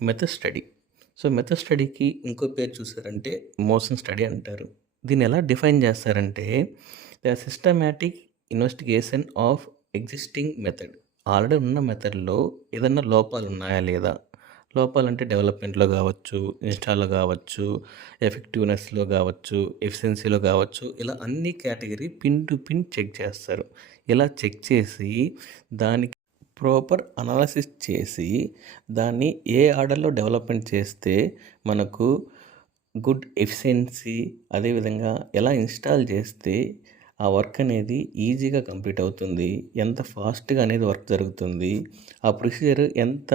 Method study. So, method స్టడీకి ఇంకో పేరు చూసారంటే మోషన్ స్టడీ అంటారు. దీన్ని ఎలా డిఫైన్ చేస్తారంటే the systematic investigation of existing method. Already ఉన్న మెథడ్‌లో ఏదన్నా లోపాలు ఉన్నాయా లేదా? లోపాలంటే డెవలప్‌మెంట్‌లో కావచ్చు, ఇన్‌స్టాల్‌లో కావచ్చు, ఎఫెక్టివ్‌నెస్‌లో కావచ్చు, ఎఫిషియన్సీలో కావచ్చు, ఇలా అన్ని category pin to pin check చేస్తారు. ఇలా చెక్ చేసి దానికి ప్రాపర్ అనాలిసిస్ చేసి దాన్ని ఏ ఆర్డర్‌లో డెవలప్‌మెంట్ చేస్తే మనకు గుడ్ ఎఫిషియన్సీ, అదేవిధంగా ఎలా ఇన్‌స్టాల్ చేస్తే ఆ వర్క్ అనేది ఈజీగా కంప్లీట్ అవుతుంది, ఎంత ఫాస్ట్‌గా అనేది వర్క్ జరుగుతుంది, ఆ ప్రొసీజర్ ఎంత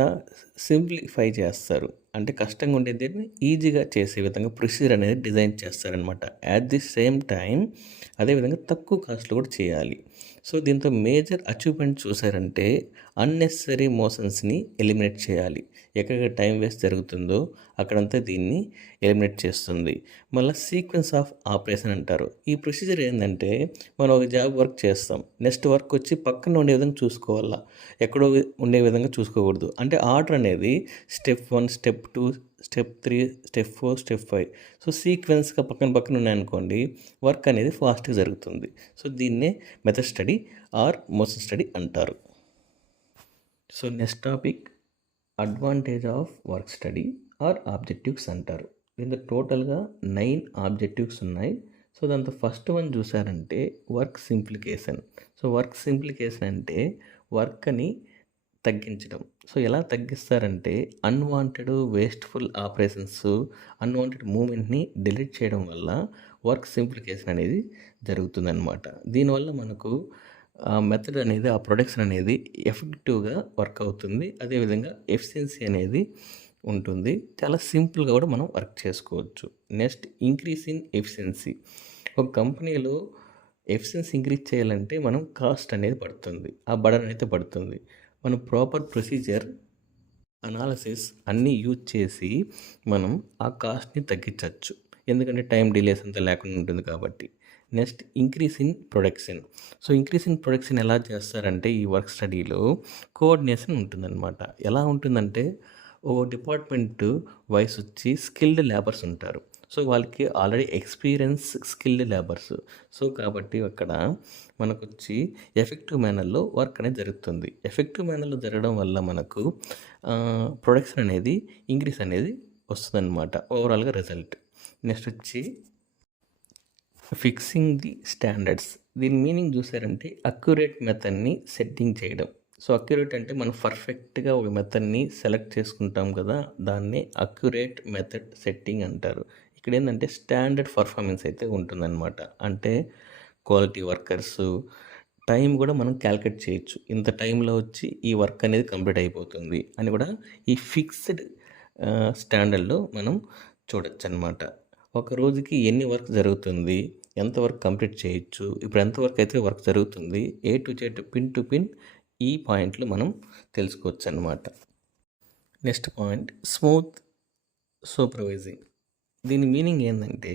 సింప్లిఫై చేస్తారు. అంటే కష్టంగా ఉండేదాన్ని ఈజీగా చేసే విధంగా ప్రొసీజర్ అనేది డిజైన్ చేస్తారనమాట. అట్ ది సేమ్ టైం అదేవిధంగా తక్కువ కాస్ట్‌లో కూడా చేయాలి. సో, దీంతో మేజర్ అచీవ్‌మెంట్ చూసారంటే అన్నెసెసరీ మోషన్స్‌ని ఎలిమినేట్ చేయాలి. ఎక్కడ టైం వేస్ట్ జరుగుతుందో అక్కడంతా దీన్ని ఎలిమినేట్ చేస్తుంది. మళ్ళీ సీక్వెన్స్ ఆఫ్ ఆపరేషన్ అంటారు. ఈ ప్రొసీజర్ ఏంటంటే మనం ఒక జాబ్ వర్క్ చేస్తాం, నెక్స్ట్ వర్క్ వచ్చి పక్కన ఉండే విధంగా చూసుకోవాలా, ఎక్కడో ఉండే విధంగా చూసుకోకూడదు. అంటే ఆర్డర్ అనేది step 1, step 2, step 3, step 4, step 5. So, సీక్వెన్స్గా పక్కన పక్కన ఉన్నాయనుకోండి, వర్క్ అనేది ఫాస్ట్గా జరుగుతుంది. సో, దీన్నే method study or motion study అంటారు. So, next topic advantage of work study or objectives అంటారు. దీంట్లో టోటల్గా 9 ఆబ్జెక్టివ్స్ ఉన్నాయి. సో, దాంతో ఫస్ట్ వన్ చూసారంటే work simplification. So, work simplification అంటే వర్క్ని తగ్గించడం. సో, ఎలా తగ్గిస్తారంటే అన్వాంటెడ్ వేస్ట్‌ఫుల్ ఆపరేషన్స్, అన్వాంటెడ్ మూవ్‌మెంట్‌ని డిలీట్ చేయడం వల్ల వర్క్ సింప్లికేషన్ అనేది జరుగుతుందనమాట. దీనివల్ల మనకు ఆ మెథడ్ అనేది, ఆ ప్రొడక్షన్ అనేది ఎఫెక్టివ్‌గా వర్క్ అవుతుంది. అదేవిధంగా ఎఫిషియన్సీ అనేది ఉంటుంది. చాలా సింపుల్‌గా కూడా మనం వర్క్ చేసుకోవచ్చు. Next increase in efficiency. ఒక కంపెనీలో ఎఫిషియన్సీ ఇంక్రీజ్ చేయాలంటే మనం కాస్ట్ అనేది పడుతుంది, ఆ బర్డెన్ అయితే పడుతుంది. మనం ప్రాపర్ ప్రొసీజర్, అనాలిసిస్ అన్నీ యూజ్ చేసి మనం ఆ కాస్ట్‌ని తగ్గించవచ్చు. ఎందుకంటే టైం డిలేస్ అంతా లేకుండా ఉంటుంది కాబట్టి. Next increase in production. So, increase in production ఎలా చేస్తారంటే ఈ వర్క్ స్టడీలో కోఆర్డినేషన్ ఉంటుందన్నమాట. ఎలా ఉంటుందంటే ఓ డిపార్ట్మెంట్ వైస్ వచ్చి స్కిల్డ్ లేబర్స్ ఉంటారు. సో, వాళ్ళకి already experience skilled labours. So, కాబట్టి అక్కడ మనకొచ్చి ఎఫెక్టివ్ మేనర్‌లో వర్క్ అనేది జరుగుతుంది. ఎఫెక్టివ్ మేనర్‌లో జరగడం వల్ల మనకు ప్రొడక్షన్ అనేది ఇంక్రీజ్ అనేది వస్తుందన్నమాట, ఓవరాల్‌గా రిజల్ట్. నెక్స్ట్ వచ్చి ఫిక్సింగ్ ది స్టాండర్డ్స్. దీని మీనింగ్ చూసారంటే అక్యురేట్ మెథడ్‌ని సెట్టింగ్ చేయడం. సో, అక్యురేట్ అంటే మనం పర్ఫెక్ట్‌గా ఒక మెథడ్‌ని సెలెక్ట్ చేసుకుంటాం కదా, దాన్నే అక్యురేట్ మెథడ్ సెట్టింగ్ అంటారు. ఇక్కడ ఏంటంటే స్టాండర్డ్ పర్ఫార్మెన్స్ అయితే ఉంటుందన్నమాట. అంటే క్వాలిటీ వర్కర్సు టైం కూడా మనం క్యాలిక్యులేట్ చేయొచ్చు. ఇంత టైంలో వచ్చి ఈ వర్క్ అనేది కంప్లీట్ అయిపోతుంది అని కూడా ఈ ఫిక్స్డ్ స్టాండర్డ్‌లో మనం చూడొచ్చనమాట. ఒక రోజుకి ఎన్ని వర్క్ జరుగుతుంది, ఎంత వర్క్ కంప్లీట్ చేయొచ్చు, ఇప్పుడు ఎంత వర్క్ అయితే వర్క్ జరుగుతుంది, A to Z pin to pin ఈ పాయింట్లు మనం తెలుసుకోవచ్చు అన్నమాట. Next point smooth supervising. దీని మీనింగ్ ఏంటంటే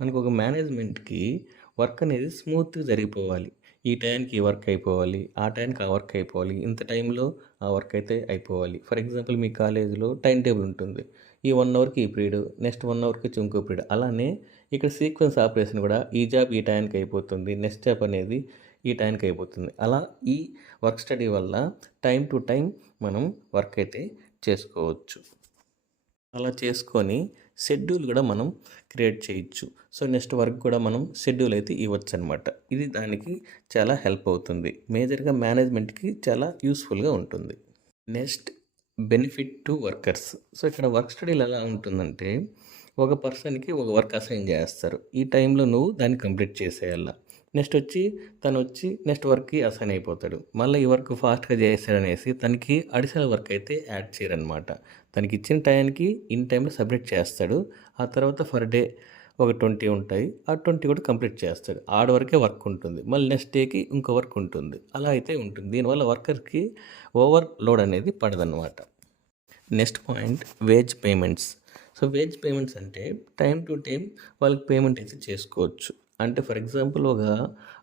మనకు ఒక మేనేజ్మెంట్కి వర్క్ అనేది స్మూత్గా జరిగిపోవాలి. ఈ టైంకి ఈ వర్క్ అయిపోవాలి, ఆ టైంకి ఆ వర్క్ అయిపోవాలి, ఇంత టైంలో ఆ వర్క్ అయితే అయిపోవాలి. ఫర్ ఎగ్జాంపుల్ మీ కాలేజీలో టైం టేబుల్ ఉంటుంది. ఈ 1 అవర్కి ఈ పీరియడ్, నెక్స్ట్ 1 అవర్కి వచ్చి ఇంకో పీరియడ్. అలానే ఇక్కడ సీక్వెన్స్ ఆపరేషన్ కూడా ఈ జాబ్ ఈ టైంకి అయిపోతుంది, నెక్స్ట్ జాబ్ అనేది ఈ టైంకి అయిపోతుంది. అలా ఈ వర్క్ స్టడీ వల్ల టైం టు టైం మనం వర్క్ అయితే చేసుకోవచ్చు. అలా చేసుకొని షెడ్యూల్ కూడా మనం క్రియేట్ చేయొచ్చు. సో, నెక్స్ట్ వర్క్ కూడా మనం షెడ్యూల్ అయితే ఇవ్వచ్చు అనమాట. ఇది దానికి చాలా హెల్ప్ అవుతుంది. మేజర్గా మేనేజ్మెంట్కి చాలా యూస్ఫుల్గా ఉంటుంది. Next benefit to workers. So, ఇక్కడ వర్క్ స్టడీలు ఎలా ఉంటుందంటే ఒక పర్సన్కి ఒక వర్క్ అసైన్ చేస్తారు. ఈ టైంలో నువ్వు దాన్ని కంప్లీట్ చేసేయాల. నెక్స్ట్ వచ్చి తను వచ్చి నెక్స్ట్ వర్క్కి అసైన్ అయిపోతాడు. మళ్ళీ ఈ వర్క్ ఫాస్ట్గా చేస్తాడనేసి తనకి అడిషనల్ వర్క్ అయితే యాడ్ చేయరనమాట. తనకి ఇచ్చిన టైంకి ఇన్ టైంలో సబ్మిట్ చేస్తాడు. ఆ తర్వాత పర్ డే ఒక 20 ఉంటాయి. ఆ 20 కూడా కంప్లీట్ చేస్తాడు. ఆడ వరకే వర్క్ ఉంటుంది. మళ్ళీ నెక్స్ట్ డేకి ఇంకో వర్క్ ఉంటుంది. అలా అయితే ఉంటుంది. దీనివల్ల వర్కర్కి ఓవర్ లోడ్ అనేది పడదన్నమాట. Next point wage payments. So, wage payments అంటే టైం టు టైం వాళ్ళకి పేమెంట్ అయితే చేసుకోవచ్చు. అంటే ఫర్ ఎగ్జాంపుల్ ఒక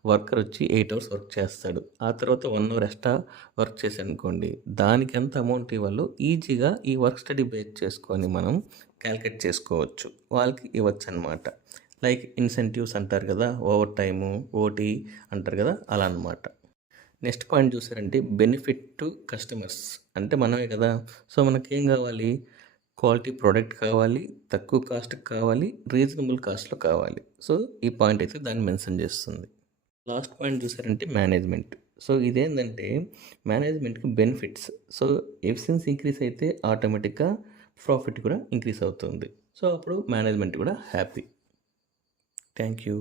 వర్కర్ వచ్చి 8 అవర్స్ వర్క్ చేస్తాడు. ఆ తర్వాత 1 అవర్ ఎక్స్ట్రా వర్క్ చేశాడనుకోండి. దానికి ఎంత అమౌంట్ ఇవ్వాలో ఈజీగా ఈ వర్క్ స్టడీ బేస్ చేసుకొని మనం కాలిక్యులేట్ చేసుకోవచ్చు. వాళ్ళకి ఇవ్వచ్చనమాట. లైక్ ఇన్సెంటివ్స్ అంటారు కదా! ఓవర్ టైము, ఓటీ అంటారు కదా! అలా అనమాట. నెక్స్ట్ పాయింట్ చూసారంటే బెనిఫిట్ టు కస్టమర్స్. అంటే మనమే కదా! సో, మనకేం కావాలి? క్వాలిటీ ప్రోడక్ట్ కావాలి, తక్కువ కాస్ట్‌కి కావాలి, రీజనబుల్ కాస్ట్‌లో కావాలి. సో, ఈ పాయింట్ అయితే దాన్ని మెన్షన్ చేస్తుంది. లాస్ట్ పాయింట్ చూసారంటే మేనేజ్మెంట్. సో, ఇదేంటంటే మేనేజ్మెంట్‌కి బెనిఫిట్స్. సో, ఎఫిషియన్సీ ఇంక్రీజ్ అయితే ఆటోమేటిక్‌గా ప్రాఫిట్ కూడా ఇంక్రీజ్ అవుతుంది. సో, అప్పుడు మేనేజ్మెంట్ కూడా హ్యాపీ. Thank you.